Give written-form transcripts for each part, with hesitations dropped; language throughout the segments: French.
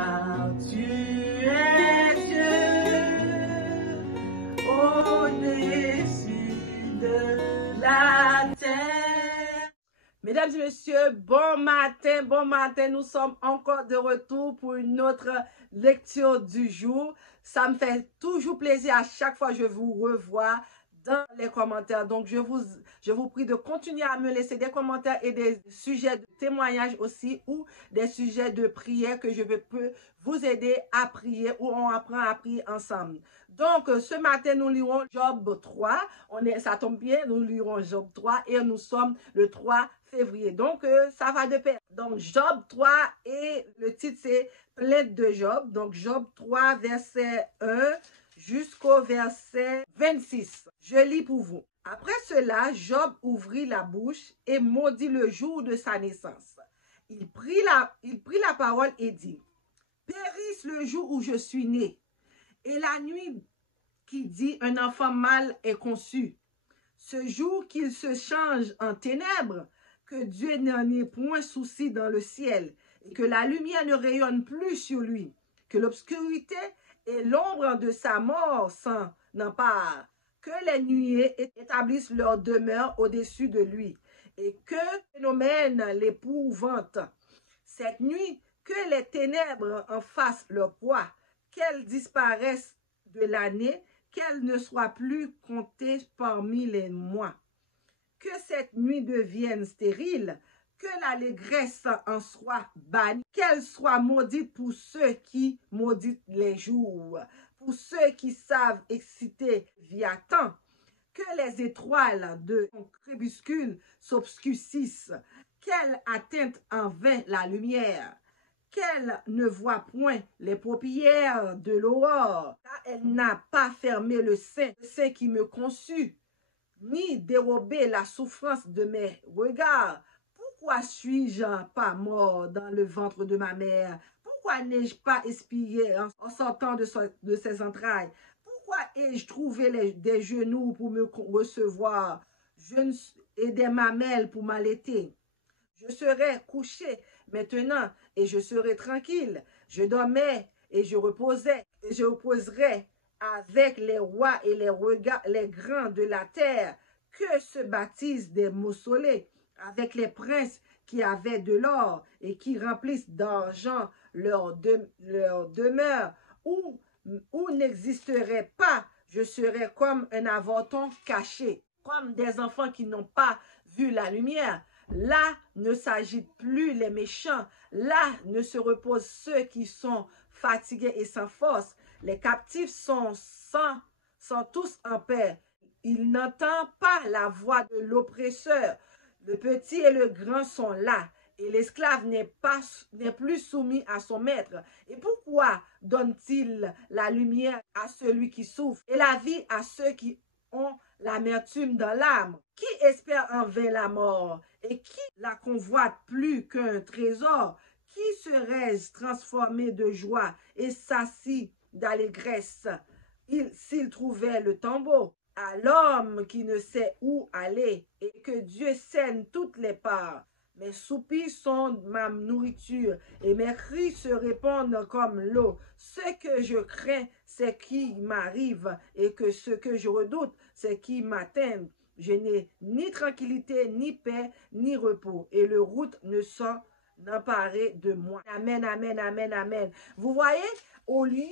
car tu es Dieu, au-dessus de la terre. Mesdames et messieurs, bon matin, nous sommes encore de retour pour une autre lecture du jour. Ça me fait toujours plaisir à chaque fois que je vous revois dans les commentaires. Donc, je vous prie de continuer à me laisser des commentaires et des sujets de témoignage aussi ou des sujets de prière que je peux vous aider à prier ou on apprend à prier ensemble. Donc, ce matin, nous lirons Job 3. Ça tombe bien, nous lirons Job 3 et nous sommes le 3 février. Donc, ça va de pair. Donc, Job 3 et le titre, c'est Plainte de Job. Donc, Job 3, verset 1 jusqu'au verset 26. Je lis pour vous. Après cela, Job ouvrit la bouche et maudit le jour de sa naissance. Il prit la parole et dit, « Périsse le jour où je suis né, et la nuit qui dit un enfant mâle est conçu. Ce jour qu'il se change en ténèbres, que Dieu n'en ait point souci dans le ciel, et que la lumière ne rayonne plus sur lui, que l'obscurité et l'ombre de sa mort s'en emparent, que les nuées établissent leur demeure au-dessus de lui, et que le phénomène l'épouvante. Cette nuit, que les ténèbres en fassent leur poids, qu'elles disparaissent de l'année, qu'elles ne soient plus comptées parmi les mois. Que cette nuit devienne stérile, que l'allégresse en soit bannie, qu'elle soit maudite pour ceux qui mauditent les jours, pour ceux qui savent exciter Viatan, que les étoiles de son crépuscule s'obscurcissent, qu'elle atteinte en vain la lumière, qu'elle ne voit point les paupières de l'aurore, car elle n'a pas fermé le sein qui me conçut, ni dérobé la souffrance de mes regards. Pourquoi suis-je pas mort dans le ventre de ma mère? Pourquoi n'ai-je pas expiré en sortant de ses entrailles? Pourquoi ai-je trouvé des genoux pour me recevoir et des mamelles pour m'allaiter? Je serais couché maintenant et je serais tranquille. Je dormais et je reposais et je reposerais avec les rois et les grands de la terre, que se baptisent des mausolées, avec les princes qui avaient de l'or et qui remplissent d'argent leur demeure, où n'existerait pas, je serais comme un avorton caché, comme des enfants qui n'ont pas vu la lumière. Là ne s'agitent plus les méchants, là ne se reposent ceux qui sont fatigués et sans force. Les captifs sont tous en paix. Il n'entend pas la voix de l'oppresseur. Le petit et le grand sont là, et l'esclave n'est plus soumis à son maître. Et pourquoi donne-t-il la lumière à celui qui souffre et la vie à ceux qui ont l'amertume dans l'âme? Qui espère en vain la mort et qui la convoite plus qu'un trésor? Qui serait-ce transformé de joie et s'assit d'allégresse s'il trouvait le tombeau? À l'homme qui ne sait où aller et que Dieu saigne toutes les parts. Mes soupirs sont ma nourriture et mes cris se répandent comme l'eau. Ce que je crains, c'est qui m'arrive et que ce que je redoute, c'est qui m'atteint. Je n'ai ni tranquillité, ni paix, ni repos et le route ne s'en emparer de moi. Amen, amen, amen, amen. Vous voyez, au lieu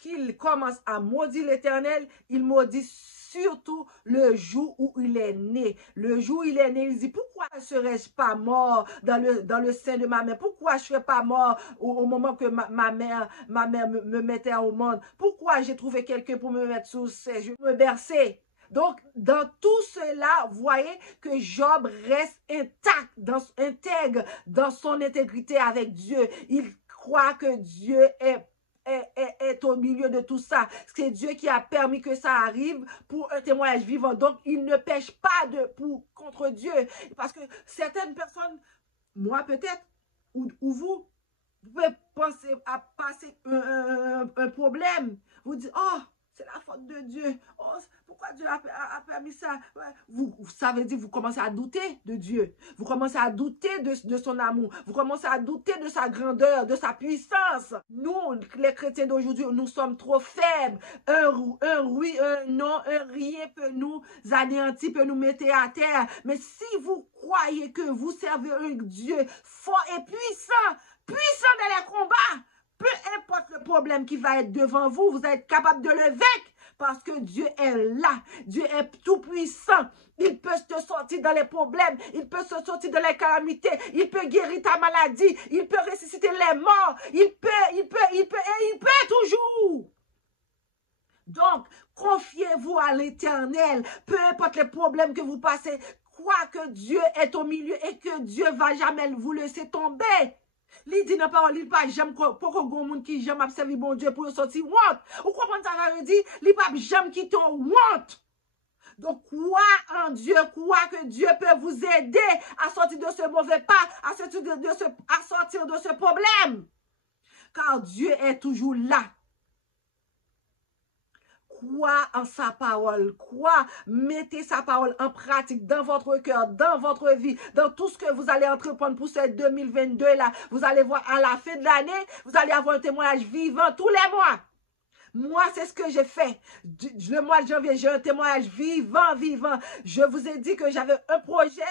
qu'il commence à maudire l'Éternel, il maudit surtout le jour où il est né. Le jour où il est né, il dit, pourquoi ne serais-je pas mort dans le sein de ma mère? Pourquoi je ne serais pas mort au moment que ma mère me mettait au monde? Pourquoi j'ai trouvé quelqu'un pour me mettre sous ses genoux, me bercer? Donc, dans tout cela, vous voyez que Job reste intègre dans son intégrité avec Dieu. Il croit que Dieu est au milieu de tout ça. C'est Dieu qui a permis que ça arrive pour un témoignage vivant. Donc, il ne pêche pas contre Dieu. Parce que certaines personnes, moi peut-être, ou vous pouvez penser à passer un problème. Vous dites, oh, c'est la faute de Dieu. Oh, pourquoi Dieu a permis ça? Ça veut dire que vous commencez à douter de Dieu. Vous commencez à douter de son amour. Vous commencez à douter de sa grandeur, de sa puissance. Nous, les chrétiens d'aujourd'hui, nous sommes trop faibles. Un oui, un non, un rien peut nous anéantir, peut nous mettre à terre. Mais si vous croyez que vous servez un Dieu fort et puissant dans les combats, peu importe le problème qui va être devant vous, vous êtes capable de le vaincre parce que Dieu est là. Dieu est tout puissant. Il peut te sortir dans les problèmes. Il peut se sortir de les calamités. Il peut guérir ta maladie. Il peut ressusciter les morts. Il peut toujours. Donc, confiez-vous à l'Éternel. Peu importe les problèmes que vous passez, crois que Dieu est au milieu et que Dieu ne va jamais vous laisser tomber. Li dit dans parole, il pas jamais pour qu'on monde qui jamais observer bon Dieu pour sortir honte. Ou comprendre ça veut dire, il pas jamais quitter honte. Donc crois en Dieu, crois que Dieu peut vous aider à sortir de ce mauvais pas, à sortir de ce problème. Car Dieu est toujours là. Crois en sa parole, mettez sa parole en pratique dans votre cœur, dans votre vie, dans tout ce que vous allez entreprendre pour ce 2022 là. Vous allez voir à la fin de l'année, vous allez avoir un témoignage vivant tous les mois. Moi, c'est ce que j'ai fait. Le mois de janvier, j'ai un témoignage vivant. Je vous ai dit que j'avais un projet.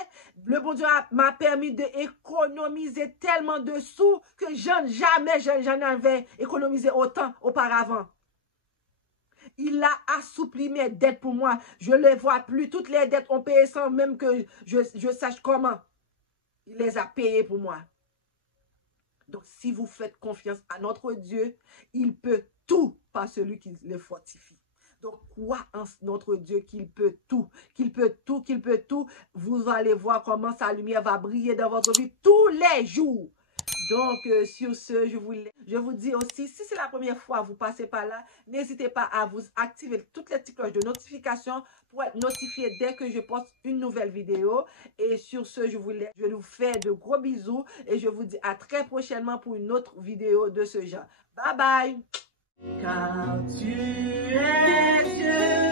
Le bon Dieu m'a permis d'économiser tellement de sous que j'en avais économisé autant auparavant. Il a assoupli mes dettes pour moi. Je ne les vois plus. Toutes les dettes ont payé sans même que je sache comment. Il les a payées pour moi. Donc, si vous faites confiance à notre Dieu, il peut tout par celui qui le fortifie. Donc, crois en notre Dieu qu'il peut tout, Vous allez voir comment sa lumière va briller dans votre vie tous les jours. Donc, sur ce, je vous dis aussi, si c'est la première fois que vous passez par là, n'hésitez pas à vous activer toutes les petites cloches de notification pour être notifié dès que je poste une nouvelle vidéo. Et sur ce, je vous fais de gros bisous et je vous dis à très prochainement pour une autre vidéo de ce genre. Bye bye! Car tu es Dieu.